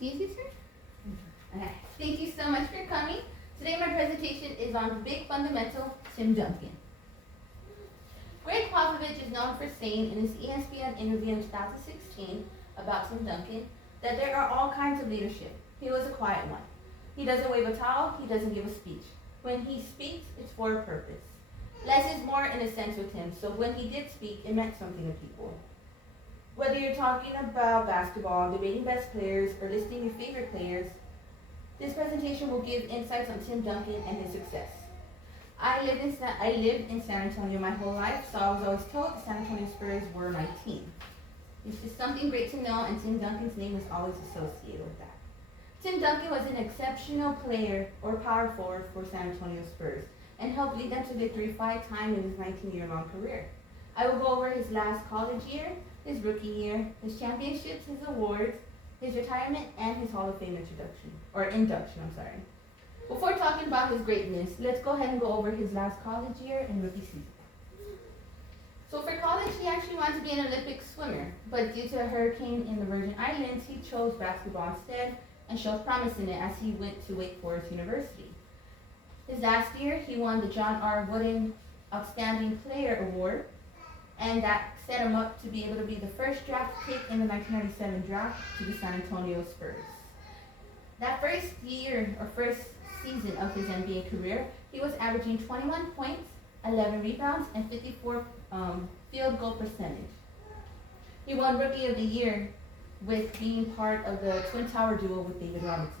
Excuse you, sir? Okay. Thank you so much for coming. Today my presentation is on the big fundamental, Tim Duncan. Greg Popovich is known for saying in his ESPN interview in 2016 about Tim Duncan that there are all kinds of leadership. He was a quiet one. He doesn't wave a towel, he doesn't give a speech. When he speaks, it's for a purpose. Less is more in a sense with him, so when he did speak, it meant something to people. Whether you're talking about basketball, debating best players, or listing your favorite players, this presentation will give insights on Tim Duncan and his success. I lived in San Antonio my whole life, so I was always told the San Antonio Spurs were my team. It's just something great to know, and Tim Duncan's name was always associated with that. Tim Duncan was an exceptional player or power forward for San Antonio Spurs and helped lead them to victory 5 times in his 19-year-long career. I will go over his last college year, his rookie year, his championships, his awards, his retirement, and his Hall of Fame induction. Before talking about his greatness, let's go ahead and go over his last college year and rookie season. So for college, he actually wanted to be an Olympic swimmer, but due to a hurricane in the Virgin Islands, he chose basketball instead and showed promise in it as he went to Wake Forest University. His last year, he won the John R. Wooden Outstanding Player Award, and that set him up to be able to be the first draft pick in the 1997 draft to the San Antonio Spurs. That first season of his NBA career, he was averaging 21 points, 11 rebounds, and 54 field goal percentage. He won Rookie of the Year with being part of the Twin Tower duo with David Robinson.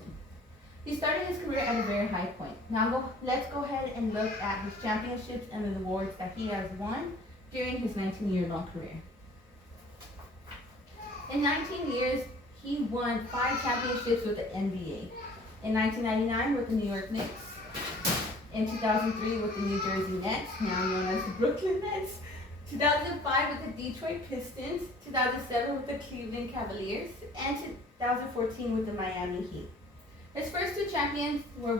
He started his career at a very high point. Now let's go ahead and look at his championships and the awards that he has won during his 19-year-long career. In 19 years, he won 5 championships with the NBA. In 1999 with the New York Knicks, in 2003 with the New Jersey Nets, now known as the Brooklyn Nets, 2005 with the Detroit Pistons, 2007 with the Cleveland Cavaliers, and 2014 with the Miami Heat. His first two championships were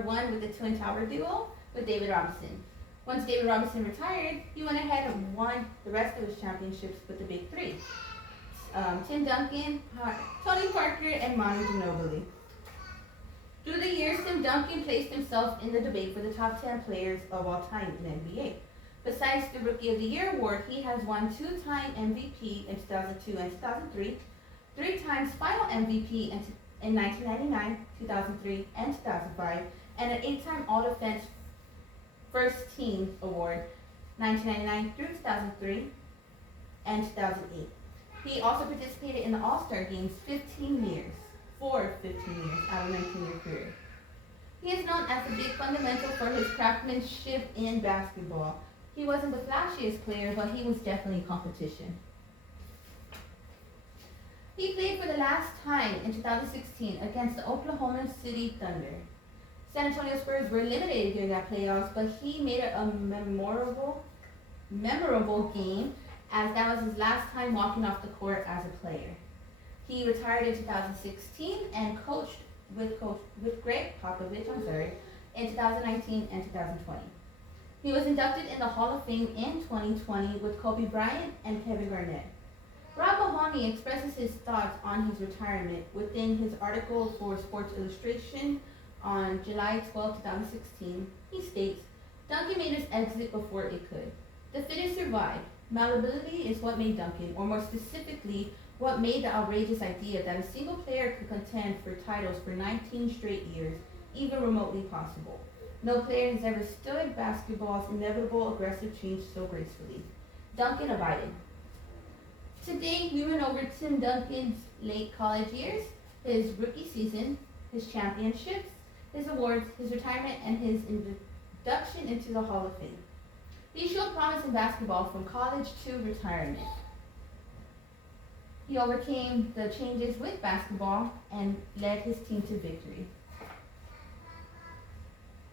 won with the Twin Tower duo with David Robinson. Once David Robinson retired, he went ahead and won the rest of his championships with the Big Three. Tim Duncan, Tony Parker, and Manu Ginobili. Through the years, Tim Duncan placed himself in the debate for the top 10 players of all time in the NBA. Besides the Rookie of the Year award, he has won 2-time MVP in 2002 and 2003, 3 times Final MVP in 1999, 2003, and 2005, and an 8-time All-Defense First Team Award, 1999 through 2003 and 2008. He also participated in the All-Star Games 15 years out of a 19-year career. He is known as the big fundamental for his craftsmanship in basketball. He wasn't the flashiest player, but he was definitely competition. He played for the last time in 2016 against the Oklahoma City Thunder. San Antonio Spurs were eliminated during that playoffs, but he made it a memorable game, as that was his last time walking off the court as a player. He retired in 2016 and coached with Greg Popovich in 2019 and 2020. He was inducted in the Hall of Fame in 2020 with Kobe Bryant and Kevin Garnett. Rob Mahoney expresses his thoughts on his retirement within his article for Sports Illustration on July 12, 2016. He states, "Duncan made his exit before it could. The fittest survived. Malleability is what made Duncan, or more specifically, what made the outrageous idea that a single player could contend for titles for 19 straight years even remotely possible. No player has ever stood basketball's inevitable aggressive change so gracefully. Duncan abided." Today, we went over Tim Duncan's late college years, his rookie season, his championships, his awards, his retirement, and his induction into the Hall of Fame. He showed promise in basketball from college to retirement. He overcame the changes with basketball and led his team to victory.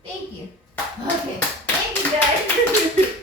Thank you. Okay, thank you guys.